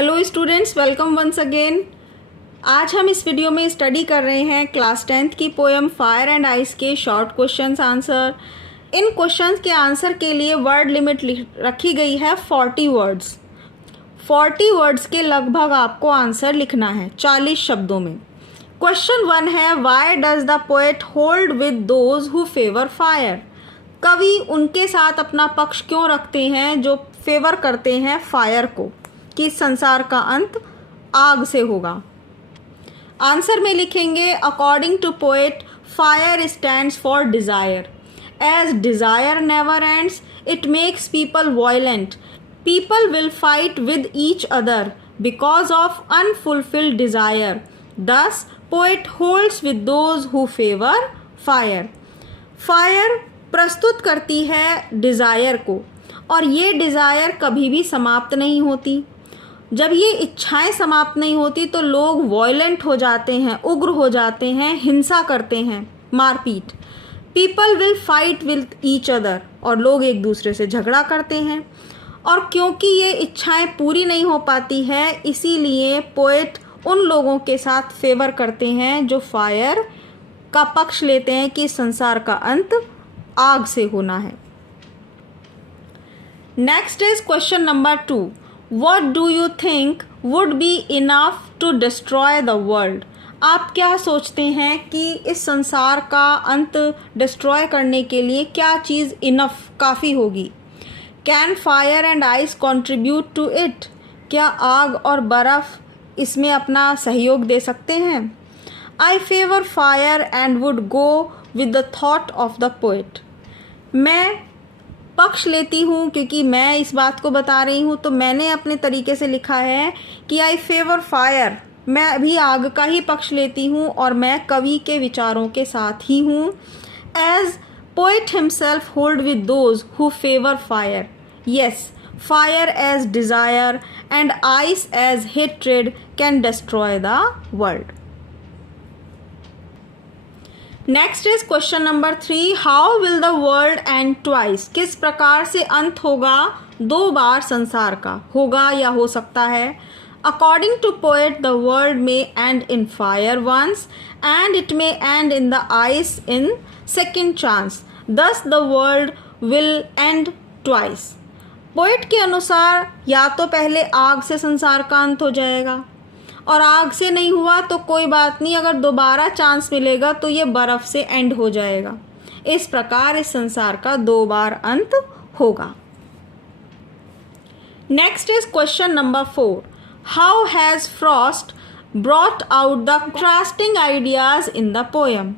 Hello students, welcome once again. आज हम इस वीडियो में स्टडी कर रहे हैं क्लास 10th की पोएम फायर एंड आइस के शॉर्ट क्वेश्चंस आंसर। इन क्वेश्चंस के आंसर के लिए वर्ड लिमिट रखी गई है 40 वर्ड्स। 40 वर्ड्स के लगभग आपको आंसर लिखना है 40 शब्दों में। क्वेश्चन 1 है, why does the poet hold with those who favour fire? कवि उनके साथ अपना पक्ष क्यों रखते हैं जो फेवर करते हैं फायर को, कि संसार का अंत आग से होगा। आंसर में लिखेंगे, according to poet fire stands for desire. As desire never ends it makes people violent. People will fight with each other because of unfulfilled desire. Thus poet holds with those who favour fire. Fire प्रस्तुत करती है desire को, और ये desire कभी भी समाप्त नहीं होती। जब ये इच्छाएं समाप्त नहीं होती तो लोग वॉयलेंट हो जाते हैं, उग्र हो जाते हैं, हिंसा करते हैं, मारपीट। People will fight with each other, और लोग एक दूसरे से झगड़ा करते हैं। और क्योंकि ये इच्छाएं पूरी नहीं हो पाती है, इसीलिए पोएट उन लोगों के साथ फेवर करते हैं जो फायर का पक्ष लेते हैं कि संसार का अंत आग से होना है। Next is question number 2। What do you think would be enough to destroy the world? आप क्या सोचते हैं कि इस संसार का अंत डिस्ट्रॉय करने के लिए क्या चीज़ इनफ काफ़ी होगी? Can fire and ice contribute to it? क्या आग और बर्फ़ इसमें अपना सहयोग दे सकते हैं? I favor fire and would go with the thought of the poet. मैं पक्ष लेती हूँ क्योंकि मैं इस बात को बता रही हूँ, तो मैंने अपने तरीके से लिखा है कि आई फेवर फायर। मैं भी आग का ही पक्ष लेती हूँ और मैं कवि के विचारों के साथ ही हूँ। As poet himself hold with those who favour fire. Yes, fire as desire and ice as hatred can destroy the world. Next is question number 3। How will the world end twice? किस प्रकार से अंत होगा? 2 बार संसार का होगा या हो सकता है। According to poet the world may end in fire once and it may end in the ice in second chance. Thus the world will end twice. Poet के अनुसार या तो पहले आग से संसार का अंत हो जाएगा, और आग से नहीं हुआ तो कोई बात नहीं, अगर दोबारा चांस मिलेगा तो ये बर्फ़ से एंड हो जाएगा। इस प्रकार इस संसार का 2 बार अंत होगा। Next is question number 4। How has Frost brought out the contrasting ideas in the poem?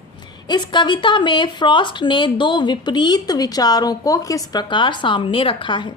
इस कविता में फ्रॉस्ट ने 2 विपरीत विचारों को किस प्रकार सामने रखा है?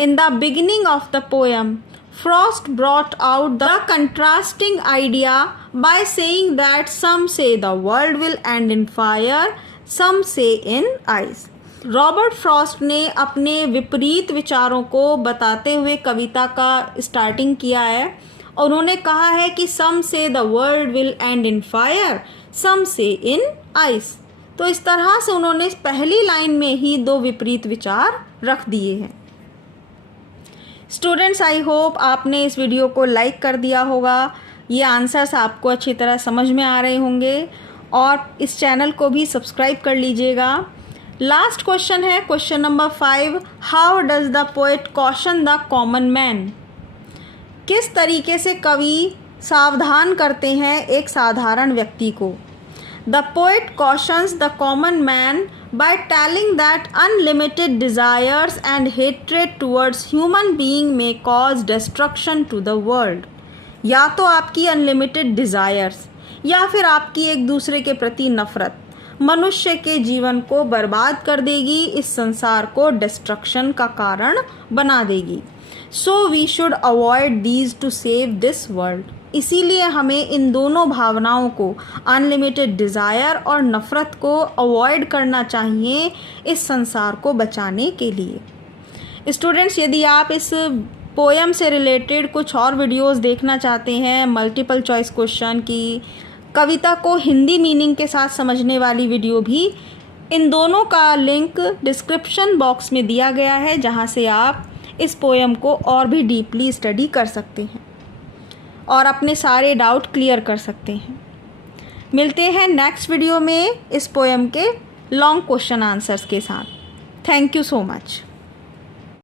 In the beginning of the poem Frost brought out the contrasting idea by saying that some say the world will end in fire, some say in ice. Robert Frost ने अपने विपरीत विचारों को बताते हुए कविता का स्टार्टिंग किया है, और उन्होंने कहा है कि some say the world will end in fire, some say in ice. तो इस तरह से उन्होंने पहली लाइन में ही 2 विपरीत विचार रख दिए हैं। स्टूडेंट्स, आई होप आपने इस वीडियो को लाइक कर दिया होगा। ये आंसर्स आपको अच्छी तरह समझ में आ रहे होंगे, और इस चैनल को भी सब्सक्राइब कर लीजिएगा। लास्ट क्वेश्चन है question number 5। How does the poet caution the common man? किस तरीके से कवि सावधान करते हैं एक साधारण व्यक्ति को? The poet cautions the common man by telling that unlimited desires and hatred towards human being may cause destruction to the world. या तो आपकी अनलिमिटेड डिज़ायर्स या फिर आपकी एक दूसरे के प्रति नफ़रत मनुष्य के जीवन को बर्बाद कर देगी, इस संसार को डिस्ट्रक्शन का कारण बना देगी। So we should avoid these to save this world. इसीलिए हमें इन दोनों भावनाओं को, अनलिमिटेड डिज़ायर और नफ़रत को अवॉइड करना चाहिए इस संसार को बचाने के लिए। स्टूडेंट्स, यदि आप इस पोएम से रिलेटेड कुछ और वीडियोस देखना चाहते हैं, मल्टीपल चॉइस क्वेश्चन की, कविता को हिंदी मीनिंग के साथ समझने वाली वीडियो भी, इन दोनों का लिंक डिस्क्रिप्शन बॉक्स में दिया गया है, जहां से आप इस पोएम को और भी डीपली स्टडी कर सकते हैं और अपने सारे डाउट क्लियर कर सकते हैं। मिलते हैं नेक्स्ट वीडियो में इस पोएम के लॉन्ग क्वेश्चन आंसर्स के साथ। Thank you so much.